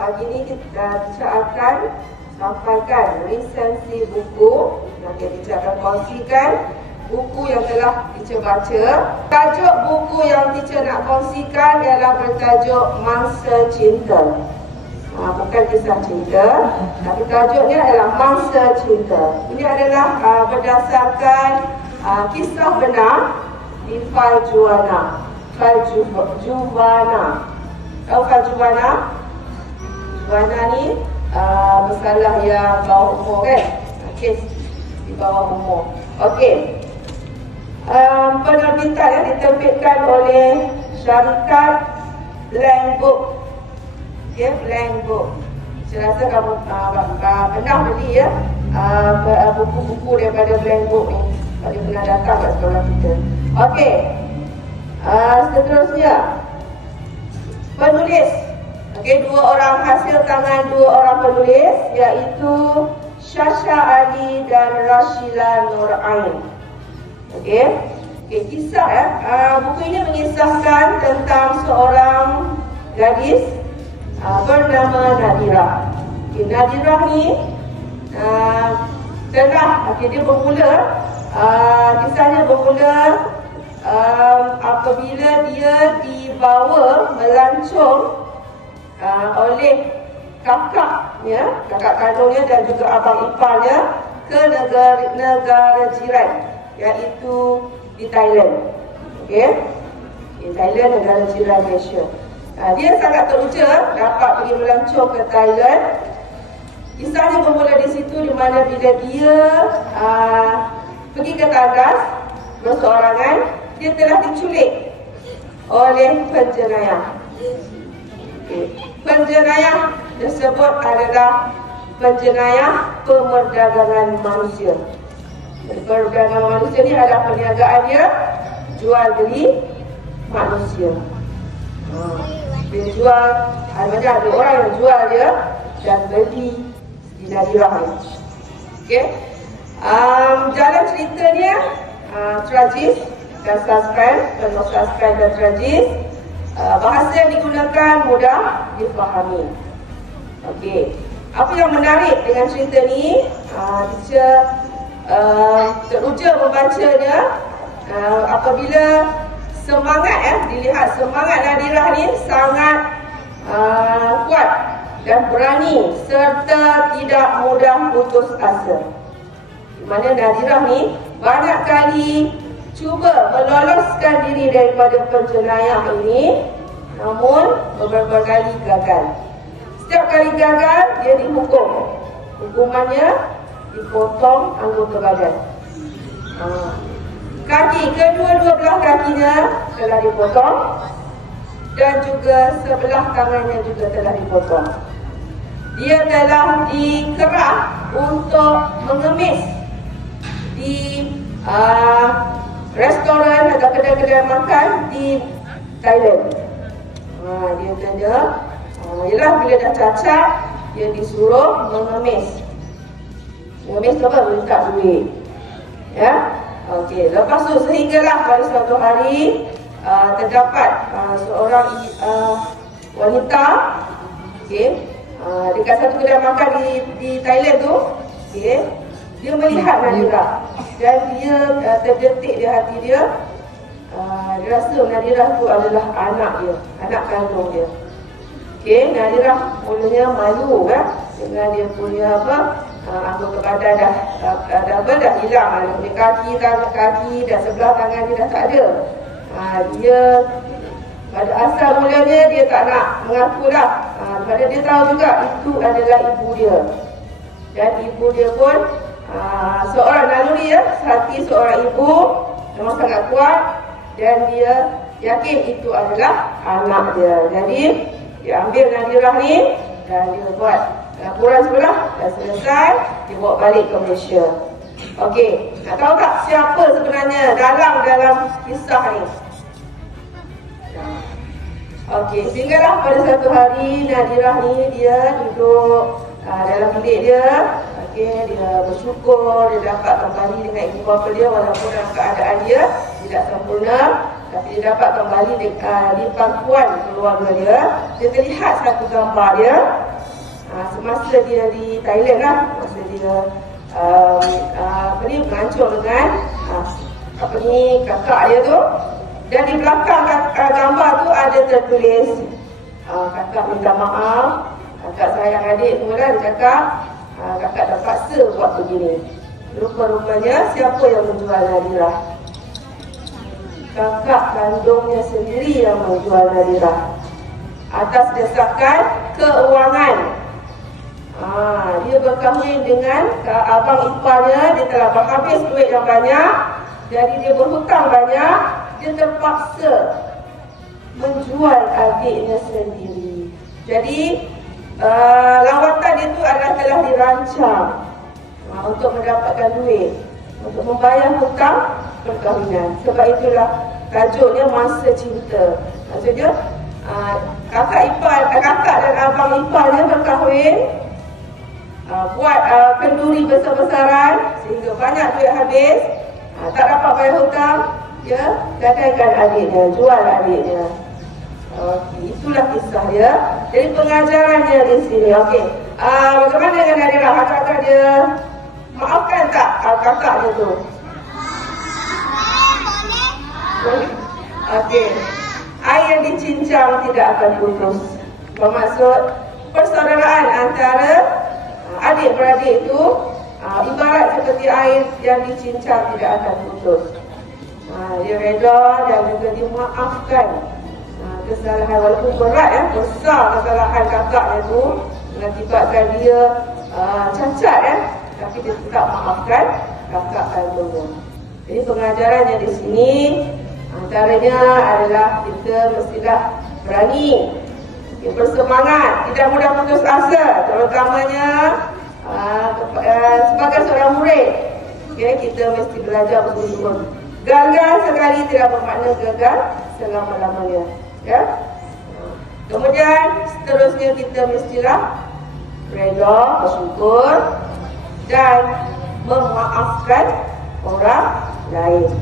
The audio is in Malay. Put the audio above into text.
pagi ni kita akan sampaikan resensi buku. Nanti kita akan kongsikan buku yang telah teacher baca. Tajuk buku yang teacher nak kongsikan ialah bertajuk Mangsa Cinta. Bukan kisah cinta, tapi tajuknya adalah Mangsa Cinta. Ini adalah berdasarkan kisah benar di Faljuvana. Faljuvana. Tahu Faljuvana? Faljuvana ni masalah yang bawah umur kan? Kes di bawah umur. Okey. Penerbitan yang diterbitkan oleh syarikat Blank Book. Okay, Blank Book. Saya rasa kamu pernah beli ya buku-buku daripada Blank Book ni. Kalau pernah datang kat sekolah kita. Okey. Seterusnya penulis. Okey, dua orang hasil tangan dua orang penulis, iaitu Shasha Ali dan Rashila Nur Ain. Okey. Okey, kisah buku ini mengisahkan tentang seorang gadis bernama Nadira. Okay, Nadira ni dia bermula kisahnya bermula apabila dia dibawa melancong oleh kakaknya, kakak kandungnya dan juga abang iparnya ke negara jiran, iaitu di Thailand. Okey, di Thailand, negara jiran Malaysia. Dia sangat teruja dapat pergi melancong ke Thailand. Kisahnya bermula di situ, di mana bila dia pergi ke tandas berseorangan, dia telah diculik oleh penjenayah. Okay. Penjenayah tersebut adalah penjenayah pemerdagangan manusia. Perdagangan manusia ni adalah perniagaan dia jual beli manusia. Dia jual, ada orang yang jual dia dan beli di Nadirah ni. Okey. Jalan ceritanya tragis dan suspense, penuh suspense dan tragis. Bahasa yang digunakan mudah difahami. Okey. Apa yang menarik dengan cerita ni? Teacher teruja membacanya apabila semangat dilihat semangat Nadirah ni sangat kuat dan berani serta tidak mudah putus asa. Di mana Nadirah ni banyak kali cuba meloloskan diri daripada penjenayah ini, namun beberapa kali gagal. Setiap kali gagal, dia dihukum. Hukumannya dipotong anggota badan. Kaki, kedua-dua belah kakinya telah dipotong dan juga sebelah tangannya juga telah dipotong. Dia telah dikerah untuk mengemis di restoran atau kedai-kedai makan di Thailand. Dia tanya, ialah bila dah cacat, dia disuruh mengemis. Mengemis tu apa? Minta duit. Ya. Okey, lepas tu sehinggalah pada suatu hari terdapat seorang wanita, okey, dekat satu kedai makan di Thailand tu, okey, dia melihat Nadirah dan dia terdetik di hati dia, dia rasa Nadirah tu adalah anak dia, anak kandung dia. Okey, Nadirah mulanya malu kan dengan dia punya anggota badan dah hilang, dia kaki dan sebelah tangan dia dah tak ada. Dia pada asal mulanya dia tak nak mengaku dah. Kerana dia tahu juga itu adalah ibu dia. Dan ibu dia pun seorang naluri ya, hati seorang ibu memang sangat kuat dan dia yakin itu adalah anak dia. Jadi dia ambil Nadirah ni dan dia buat laporan sebelah dan selesai, dia bawa balik ke Malaysia. Okey, nak tahu tak siapa sebenarnya dalam kisah ni? Okey, sehinggalah pada satu hari Nadirah ni dia duduk dalam bilik dia. Okey, dia bersyukur dia dapat kembali dengan ibu bapa dia walaupun dalam keadaan dia tidak sempurna, tapi dia dapat kembali di pangkuan keluarga dia. Dia terlihat satu gambar dia semasa dia di Thailand lah, masa dia melancong dengan kakak dia tu. Dan di belakang gambar tu ada tertulis kakak minta maaf, kakak sayang adik semula. Dia cakap kakak terpaksa buat begini. Rupa-rupanya siapa yang menjual Nadirah? Kakak kandungnya sendiri yang menjual Nadirah atas desakan keuangan. Dia berkahwin dengan abang iparnya. Dia telah berhabis duit yang banyak, jadi dia berhutang banyak. Dia terpaksa menjual adiknya sendiri. Jadi lawatan itu adalah telah dirancang untuk mendapatkan duit, untuk membayar hutang perkahwinan. Sebab itulah tajuknya Masa Cinta. Maksudnya kakak dan abang iparnya berkahwin, buat kenduri besar-besaran sehingga banyak duit habis, tak dapat bayar hutang. Dia gadaikan adiknya, jual adiknya. Itulah kisah dia. Jadi pengajarannya di sini. Okey, bagaimana dengan Nadirah? Kakak dia maafkan tak kakak dia tu? Okey, air yang dicincang tidak akan putus. Bermaksud persaudaraan antara adik-beradik itu ibarat seperti air yang dicincang tidak akan putus. Dia reda dan juga dimaafkan kesalahan, walaupun berat besar kesalahan kakaknya tu mengakibatkan dia cacat tapi dia tetap maafkan kakak kandungnya. Jadi pengajarannya di sini antaranya adalah kita mestilah berani, bersemangat, tidak mudah putus asa, terutamanya sebagai seorang murid. Kita mesti belajar betul-betul. Gagal sekali tidak bermakna gagal selama-lamanya. Kemudian seterusnya kita mestilah reda, bersyukur dan memaafkan orang lain.